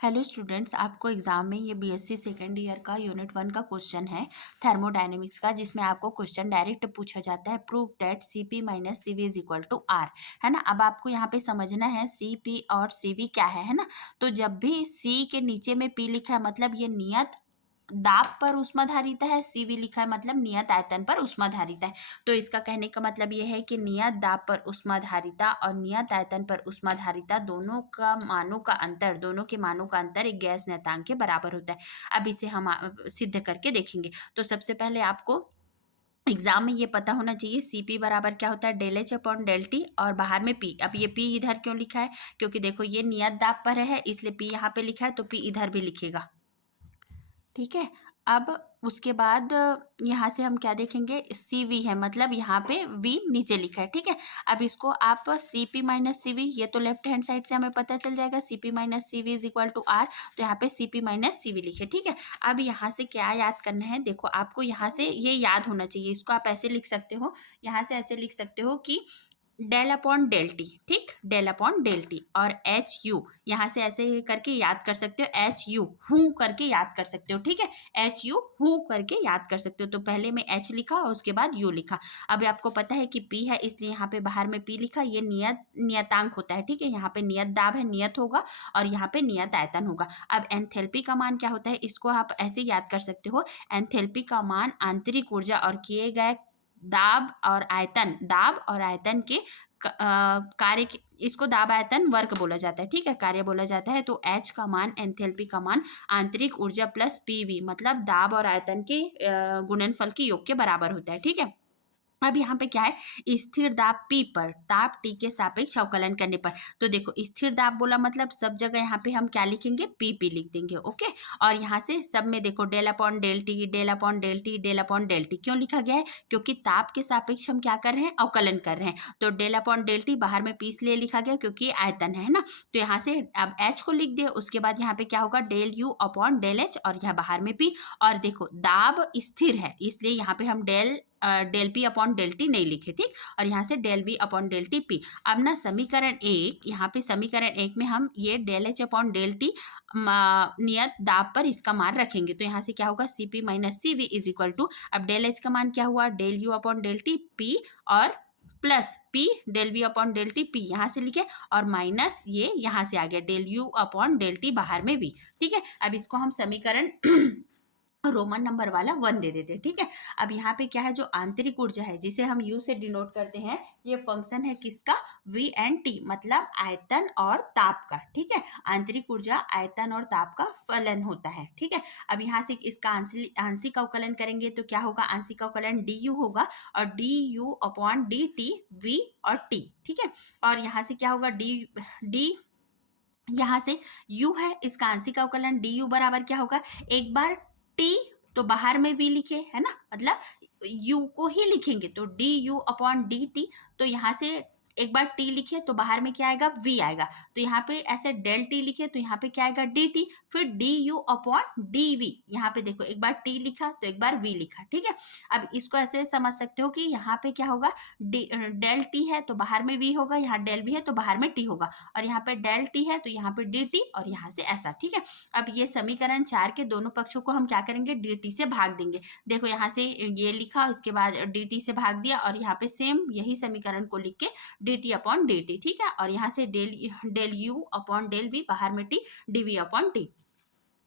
Hello students, आपको exam में ये बीएससी सेकेंड ईयर का यूनिट 1 का क्वेश्चन है थर्मोडायनेमिक्स का, जिसमें आपको क्वेश्चन डायरेक्ट पूछा जाता है prove that CP minus CV is equal to R. है ना। अब आपको यहाँ पे समझना है सीपी और सीवी क्या है ना। तो जब भी सी के नीचे में पी लिखा है मतलब ये नियत दाब पर ऊष्माधारिता है, सीवी लिखा है मतलब नियत आयतन पर ऊष्माधारिता है। तो इसका कहने का मतलब यह है कि नियत दाब पर ऊष्माधारिता और नियत आयतन पर ऊष्माधारिता दोनों के मानों का अंतर एक गैस नियतांक के बराबर होता है। अब इसे हम सिद्ध करके देखेंगे। तो सबसे पहले आपको एग्जाम में ये पता होना चाहिए सीपी बराबर क्या होता है, del H upon del T, और बाहर में पी। अब ये पी इधर क्यों लिखा है, क्योंकि देखो ये नियत दाब पर है इसलिए पी यहाँ पे लिखा है, तो पी इधर भी लिखेगा। ठीक है। अब उसके बाद यहाँ से हम क्या देखेंगे, सी वी है मतलब यहाँ पे वी नीचे लिखा है। ठीक है। अब इसको आप सी पी माइनस सी वी, ये तो लेफ्ट हैंड साइड से हमें पता चल जाएगा C P minus C we is equal to R. तो यहाँ पे सी पी माइनस सी वी लिखे। ठीक है। अब यहाँ से क्या याद करना है, देखो आपको यहाँ से ये याद होना चाहिए। इसको आप ऐसे लिख सकते हो, यहाँ से ऐसे लिख सकते हो कि डेल अपॉन डेल टी। ठीक, डेल अपॉन डेल टी और एच यू यहाँ से ऐसे करके याद कर सकते हो, एच यू हूँ करके याद कर सकते हो। ठीक है, एच यू हूँ करके याद कर सकते हो। तो पहले में एच लिखा और उसके बाद यू लिखा। अब आपको पता है कि पी है इसलिए यहाँ पे बाहर में पी लिखा। ये नियतांक होता है। ठीक है, यहाँ पे नियत दाब है, नियत होगा, और यहाँ पे नियत आयतन होगा। अब एंथैल्पी का मान क्या होता है, इसको आप ऐसे याद कर सकते हो। एंथैल्पी का मान आंतरिक ऊर्जा और किए गए दाब और आयतन के कार्य, इसको दाब आयतन वर्क बोला जाता है। ठीक है, कार्य बोला जाता है। तो H का मान, एंथैल्पी का मान आंतरिक ऊर्जा प्लस पीवी मतलब दाब और आयतन के गुणनफल के योग के बराबर होता है। ठीक है। अब यहाँ पे क्या है, स्थिर दाब P पर ताप T के सापेक्ष अवकलन करने पर। तो देखो स्थिर दाब बोला मतलब सब जगह यहाँ पे हम क्या लिखेंगे, PP लिख देंगे। ओके। और यहाँ से सब में देखो del upon del T, del upon del T, del upon del T क्यों लिखा गया है, क्योंकि ताप के सापेक्ष हम क्या कर रहे हैं, अवकलन कर रहे हैं। तो डेल अपॉन डेल टी बाहर में P इसलिए लिखा गया क्योंकि आयतन है ना। तो यहाँ से अब H को लिख दिया। उसके बाद यहाँ पे क्या होगा, del U upon del H और यहाँ बाहर में P। और देखो दाब स्थिर है इसलिए यहाँ पे हम del P upon del T नहीं लिखे। ठीक, और यहाँ से del we upon del T P. अब ना समीकरण एक, यहाँ पे समीकरण एक में हम ये del H upon del T नियत दाब पर इसका मान रखेंगे। तो यहाँ से क्या होगा, C P minus C we is equal to, अब डेल एच का मान क्या हुआ, del you upon del T P और plus P del we upon del T P यहाँ से लिखे, और माइनस ये यहाँ से आ गया del you upon del T बाहर में वी। ठीक है। अब इसको हम समीकरण रोमन नंबर वाला 1 दे देते हैं। ठीक है। अब यहाँ पे क्या है, जो आंतरिक ऊर्जा है जिसे हम U से डिनोट करते हैं, ये फंक्शन है किसका, V एंड T मतलब आयतन और ताप का। ठीक है, आंतरिक ऊर्जा आयतन और ताप का फलन होता है। ठीक है। अब यहाँ से इसका आंशिक अवकलन करेंगे तो क्या होगा, आंशिक अवकलन du होगा, और du अपॉन dt V और T। ठीक है। और यहाँ से क्या होगा, d यहाँ से u है, इसका आंशिक अवकलन du बराबर क्या होगा, एक बार t तो बाहर में v लिखे, है ना, मतलब u को ही लिखेंगे तो du अपॉन dt। तो यहाँ से एक बार t लिखे तो बाहर में क्या आएगा, v आएगा। तो यहाँ पे ऐसे डेल t लिखे तो यहाँ पे क्या आएगा, dt, फिर du अपॉन dv। यहाँ पे देखो एक बार t लिखा तो एक बार v लिखा। ठीक है। अब इसको ऐसे समझ सकते हो कि यहाँ पे क्या होगा, डेल t है तो बाहर में v होगा, यहाँ डेल v है तो बाहर में t होगा, और यहाँ पे डेल टी है तो यहाँ पे डी टी और यहाँ से ऐसा। ठीक है। अब ये समीकरण 4 के दोनों पक्षों को हम क्या करेंगे, डी टी से भाग देंगे। देखो यहाँ से ये लिखा, इसके बाद डी टी से भाग दिया, और यहाँ पे सेम यही समीकरण को लिख के d t upon d t. ठीक है। और यहाँ से del you upon del v बाहर में t, d v upon t.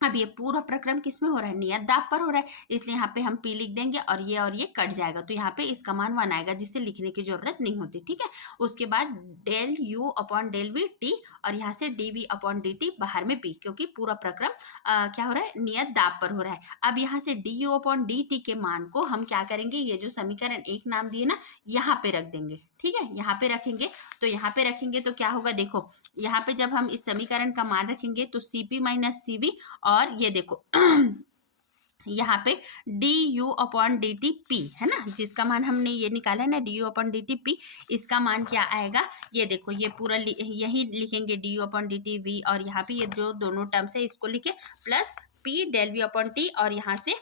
अब ये पूरा प्रक्रम किसमें हो रहा है, नियत दाब पर हो रहा है, इसलिए यहाँ पे हम P लिख देंगे और ये कट जाएगा। तो यहाँ पे इसका मान 1 आएगा जिससे लिखने की जरूरत नहीं होती। ठीक है। उसके बाद del U upon del v t, और यहाँ से d v upon d t बाहर में P, क्योंकि पूरा प्रक्रम क्या हो रहा है, नियत दाब पर हो रहा है। अब यहाँ से d u upon d T के मान को हम क्या करेंगे, ये जो समीकरण एक नाम दिए ना, यहाँ पे रख देंगे। ठीक है, यहाँ पे रखेंगे। तो यहाँ पे रखेंगे तो क्या होगा, देखो यहाँ पे जब हम इस समीकरण का मान रखेंगे तो Cp माइनस Cv, और ये देखो यहाँ पे D u upon d T P है ना, जिसका मान हमने ये निकाला है ना, D u upon d T P, इसका मान क्या आएगा, ये देखो ये पूरा यही लिखेंगे D u upon d T V, और यहाँ पे ये जो दोनों टर्म्स है इसको लिखे, plus P del we upon t, और यहाँ से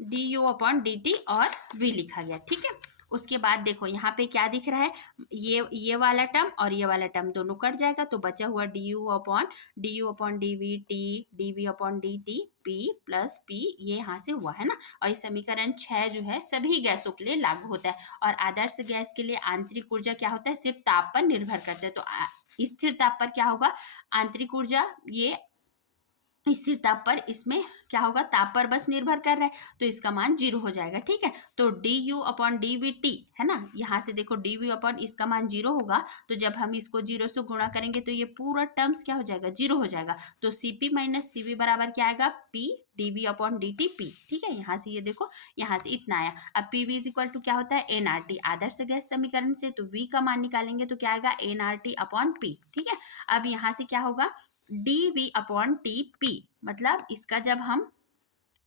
d u upon d t और वी लिखा गया। ठीक है। उसके बाद देखो यहाँ पे क्या दिख रहा है, ये वाला टर्म और ये वाला टर्म दोनों कट जाएगा, तो बचा हुआ du upon dv t dv upon dt p plus p, ये यहाँ से हुआ है ना। और ये समीकरण 6 जो है सभी गैसों के लिए लागू होता है। और आदर्श गैस के लिए आंतरिक ऊर्जा क्या होता है, सिर्फ ताप पर निर्भर करता है। तो स्थिर ताप पर क्या होगा, आंतरिक ऊर्जा ये स्थिर ताप पर इसमें क्या होगा, ताप पर बस निर्भर कर रहा है, तो इसका मान 0 हो जाएगा। ठीक है, तो du अपॉन dvt है ना, यहाँ से देखो dv अपॉन इसका मान 0 होगा, तो जब हम इसको 0 से गुणा करेंगे तो ये पूरा टर्म्स क्या हो जाएगा, 0 हो जाएगा। तो cp माइनस cv बराबर क्या आएगा, p dv upon dt p। ठीक है, यहाँ से ये देखो, यहाँ से इतना आया। अब pv इज इक्वल टू क्या होता है, nRT आदर्श गैस समीकरण से, तो v का मान निकालेंगे तो क्या आएगा, nRT अपॉन p। ठीक है, अब यहाँ से क्या होगा, dv अपॉन टी, मतलब इसका जब हम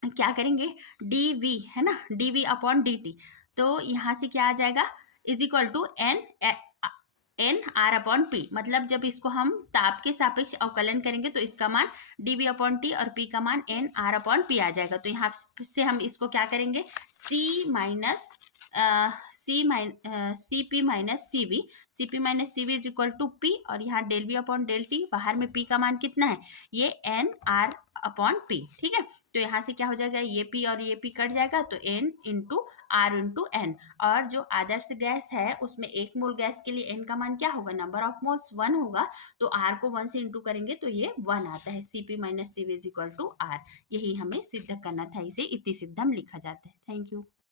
क्या करेंगे, dv है ना, dv अपॉन dt, तो यहाँ से क्या आ जाएगा, is equal to n r upon p. मतलब जब इसको हम ताप के सापेक्ष अवकलन करेंगे तो इसका मान dv अपॉन टी और p का मान एन आर अपॉन पी आ जाएगा। तो यहाँ से हम इसको क्या करेंगे, c P minus C we is equal to p, और यहाँ del we upon del T, बाहर में p का मान कितना है, ये एन आर अपॉन पी। ठीक है, तो यहाँ से क्या हो जाएगा, ये p और ये p कट जाएगा, तो n into r into n. और जो आदर्श गैस है उसमें 1 मोल गैस के लिए n का मान क्या होगा, नंबर ऑफ मोल्स 1 होगा, तो r को 1 से इंटू करेंगे तो ये 1 आता है। Cp minus Cv is equal to r, यही हमें सिद्ध करना था, इसे इति सिद्धम लिखा जाता है। Thank you.